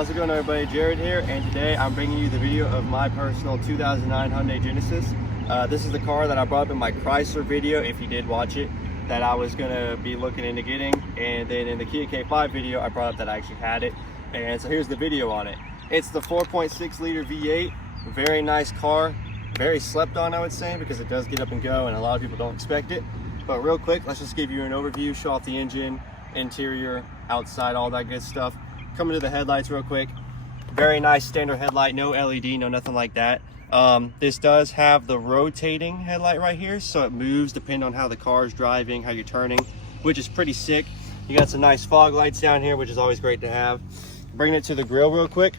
How's it going, everybody? Jared here, and today I'm bringing you the video of my personal 2009 Hyundai Genesis. This is the car that I brought up in my Chrysler video, if you did watch it, that I was going to be looking into getting. And then in the Kia K5 video, I brought up that I actually had it. And so here's the video on it. It's the 4.6 liter V8, very nice car, very slept on, I would say, because it does get up and go and a lot of people don't expect it. But real quick, let's just give you an overview, show off the engine, interior, outside, all that good stuff. Coming to the headlights real quick. Very nice standard headlight, no LED, no nothing like that. This does have the rotating headlight right here, so it moves depending on how the car is driving, how you're turning, which is pretty sick. You got some nice fog lights down here, which is always great to have. Bringing it to the grill real quick.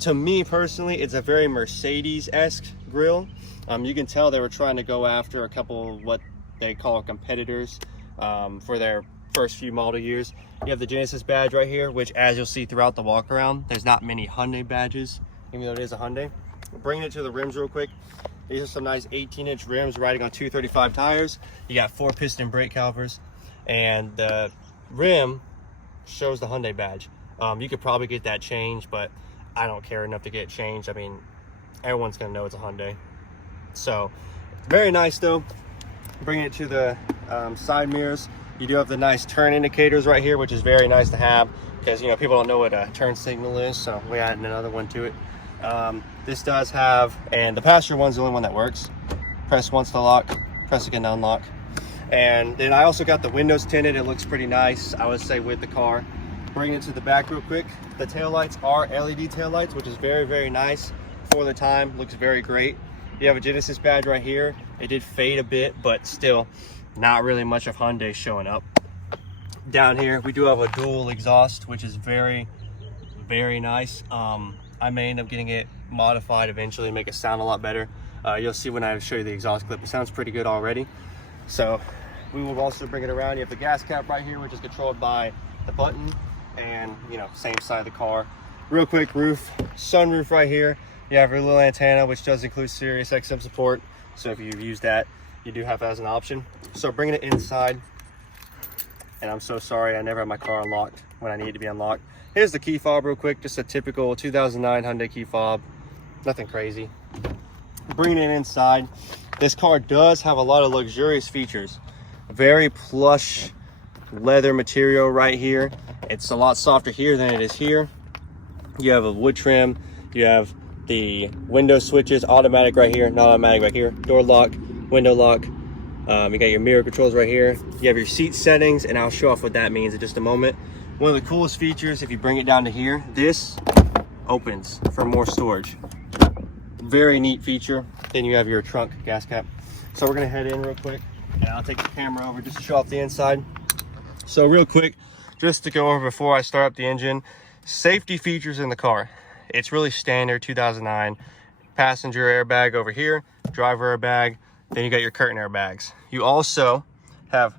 To me personally, it's a very Mercedes-esque grill. You can tell they were trying to go after a couple of what they call competitors for their first few model years. You have the Genesis badge right here, which, as you'll see throughout the walk around, there's not many Hyundai badges, even though it is a Hyundai. Bringing it to the rims real quick. These are some nice 18-inch rims riding on 235 tires. You got 4-piston brake calipers, and the rim shows the Hyundai badge. You could probably get that changed, but I don't care enough to get it changed. I mean, everyone's gonna know it's a Hyundai. So very nice though. Bringing it to the side mirrors. You do have the nice turn indicators right here, which is very nice to have because, you know, people don't know what a turn signal is, so we added another one to it. This does have, and the passenger one's the only one that works. Press once to lock, press again to unlock. And then I also got the windows tinted. It looks pretty nice, I would say, with the car. Bringing it to the back real quick. The taillights are LED taillights, which is very, very nice for the time. Looks very great. You have a Genesis badge right here. It did fade a bit, but still not really much of Hyundai showing up. Down here we do have a dual exhaust, which is very, very nice. I may end up getting it modified eventually, make it sound a lot better. You'll see when I show you the exhaust clip. It sounds pretty good already. So we will also bring it around. You have the gas cap right here, which is controlled by the button, and, you know, same side of the car. Real quick, roof, sunroof right here. You have your little antenna, which does include Sirius XM support. So if you've used that, you do have that as an option. So bringing it inside, and I'm so sorry I never had my car unlocked when I need it to be unlocked. Here's the key fob real quick, just a typical 2009 Hyundai key fob, nothing crazy. Bringing it inside, this car does have a lot of luxurious features. Very plush leather material right here. It's a lot softer here than it is here. You have a wood trim, you have the window switches, automatic right here, not automatic right here, door lock, window lock. You got your mirror controls right here. You have your seat settings, and I'll show off what that means in just a moment. One of the coolest features, if you bring it down to here, this opens for more storage. Very neat feature. Then you have your trunk gas cap. So we're gonna head in real quick, and I'll take the camera over just to show off the inside. So real quick, just to go over before I start up the engine, safety features in the car. It's really standard 2009. Passenger airbag over here, driver airbag, then you got your curtain airbags. You also have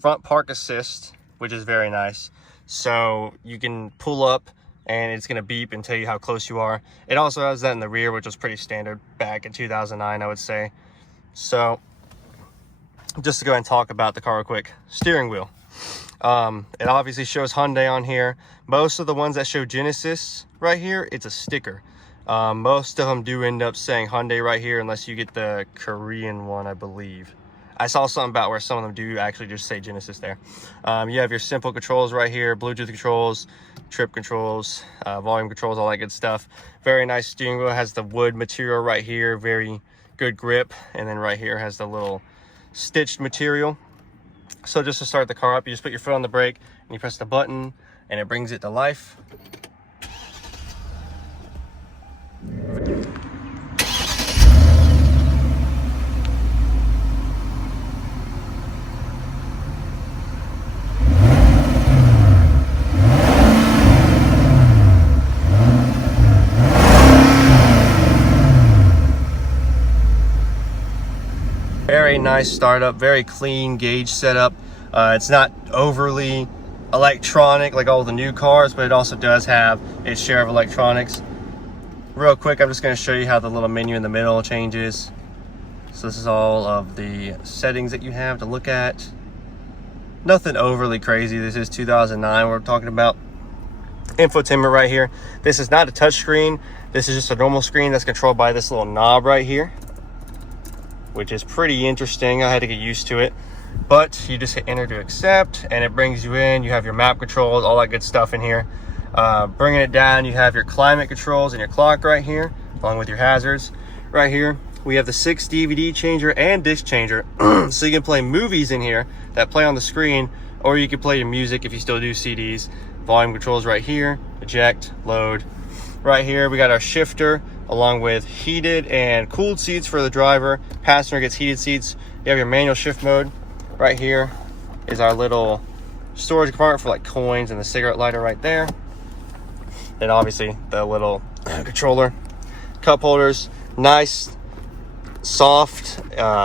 front park assist, which is very nice. So you can pull up and it's gonna beep and tell you how close you are. It also has that in the rear, which was pretty standard back in 2009, I would say. So just to go ahead and talk about the car real quick. Steering wheel. It obviously shows Hyundai on here. Most of the ones that show Genesis right here, it's a sticker. Most of them do end up saying Hyundai right here, unless you get the Korean one, I believe. I saw something about where some of them do actually just say Genesis there. You have your simple controls right here, Bluetooth controls, trip controls, volume controls, all that good stuff. Very nice steering wheel. Has the wood material right here, very good grip. And then right here has the little stitched material. So just to start the car up, you just put your foot on the brake and you press the button and it brings it to life. Very nice startup, very clean gauge setup. It's not overly electronic like all the new cars, but it also does have its share of electronics. Real quick, I'm just going to show you how the little menu in the middle changes. So this is all of the settings that you have to look at. Nothing overly crazy. This is 2009 we're talking about. infotainment right here. This is not a touch screen. This is just a normal screen that's controlled by this little knob right here, which is pretty interesting. I had to get used to it, but you just hit enter to accept and it brings you in. You have your map controls, all that good stuff in here. Bringing it down, you have your climate controls and your clock right here, along with your hazards. Right here we have the 6 DVD changer and disc changer, so you can play movies in here that play on the screen, or you can play your music if you still do CDs. Volume controls right here, eject, load. Right here we got our shifter, along with heated and cooled seats for the driver. Passenger gets heated seats. You have your manual shift mode. Right here is our little storage compartment for like coins and the cigarette lighter right there. Then obviously the little controller. Cup holders, nice soft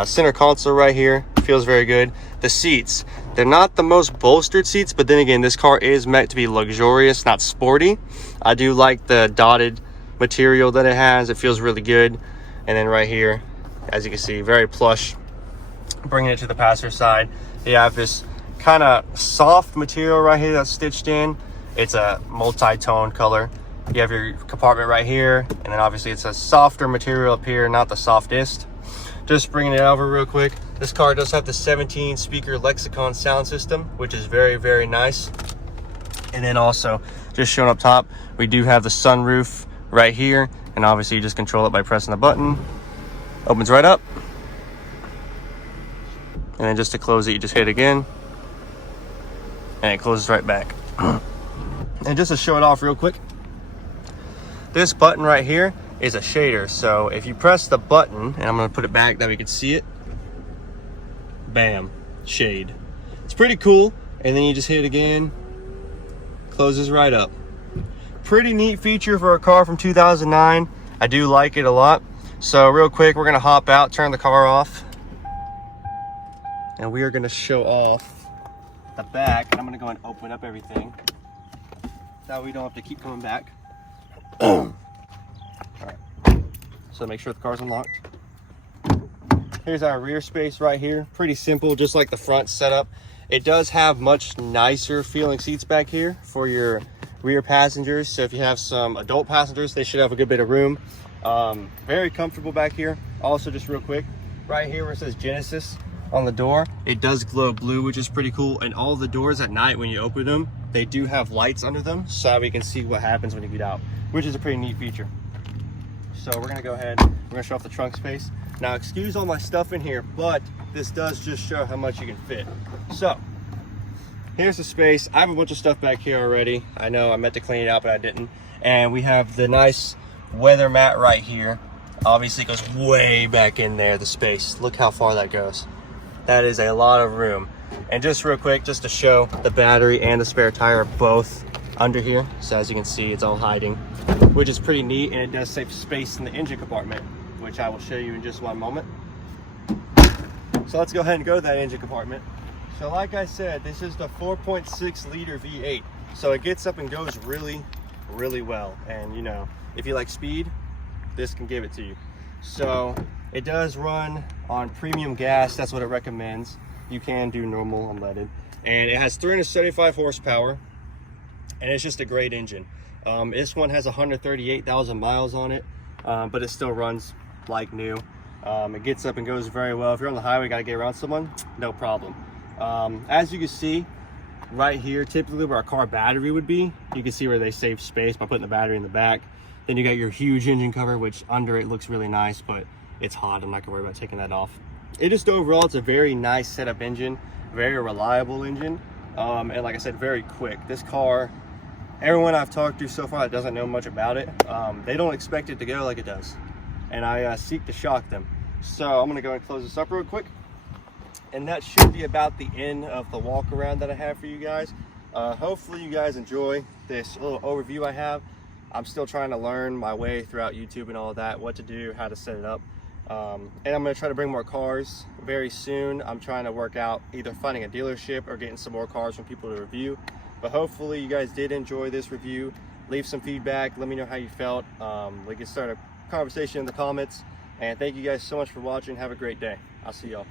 center console right here, feels very good. The seats, they're not the most bolstered seats, but then again, this car is meant to be luxurious, not sporty. I do like the dotted material that it has. It feels really good. And then right here, as you can see, very plush. Bringing it to the passenger side, you have this kind of soft material right here that's stitched in. It's a multi-tone color. You have your compartment right here, and then obviously it's a softer material up here, not the softest. Just bringing it over real quick, this car does have the 17 speaker Lexicon sound system, which is very, very nice. And then also just showing up top, we do have the sunroof right here, and obviously you just control it by pressing the button. Opens right up, and then just to close it, you just hit again, and it closes right back. And just to show it off real quick, this button right here is a shader. So if you press the button, and I'm going to put it back that we can see it, bam, shade. It's pretty cool. And then you just hit it again, closes right up. Pretty neat feature for a car from 2009. I do like it a lot. So real quick, we're going to hop out, turn the car off, and we are going to show off the back. And I'm going to go and open up everything, that way we don't have to keep coming back. All right, so make sure the car's unlocked. Here's our rear space right here. Pretty simple, just like the front setup. It does have much nicer feeling seats back here for your rear passengers. So if you have some adult passengers, they should have a good bit of room. Very comfortable back here. Also, just real quick, right here where it says Genesis on the door, it does glow blue, which is pretty cool. And all the doors at night, when you open them, they do have lights under them, so we can see what happens when you get out, which is a pretty neat feature. So we're gonna go ahead, we're gonna show off the trunk space. Now, excuse all my stuff in here, but this does just show how much you can fit. So here's the space. I have a bunch of stuff back here already. I know I meant to clean it out, but I didn't. And we have the nice weather mat right here. Obviously it goes way back in there, the space. Look how far that goes. That is a lot of room. And just real quick, just to show, the battery and the spare tire are both under here. So as you can see, it's all hiding, which is pretty neat. And it does save space in the engine compartment, which I will show you in just one moment. So let's go ahead and go to that engine compartment. So like I said, this is the 4.6 liter V8. So it gets up and goes really, really well. And you know, if you like speed, this can give it to you. So it does run on premium gas. That's what it recommends. You can do normal unleaded. And it has 375 horsepower. And it's just a great engine. This one has 138,000 miles on it, but it still runs like new. It gets up and goes very well. If you're on the highway, got to get around someone, no problem. As you can see right here, typically where a car battery would be, you can see where they save space by putting the battery in the back. Then you got your huge engine cover, which under it looks really nice, but it's hot. I'm not gonna worry about taking that off. It just overall, it's a very nice setup engine, very reliable engine. And like I said, very quick. This car, everyone I've talked to so far that doesn't know much about it, they don't expect it to go like it does. And I seek to shock them. So I'm gonna go and close this up real quick. And that should be about the end of the walk around that I have for you guys. Hopefully you guys enjoy this little overview I have. I'm still trying to learn my way throughout YouTube and all of that, what to do, how to set it up. And I'm gonna try to bring more cars very soon. I'm trying to work out either finding a dealership or getting some more cars from people to review. But hopefully you guys did enjoy this review. Leave some feedback, let me know how you felt. We can start a conversation in the comments. And thank you guys so much for watching. Have a great day. I'll see y'all.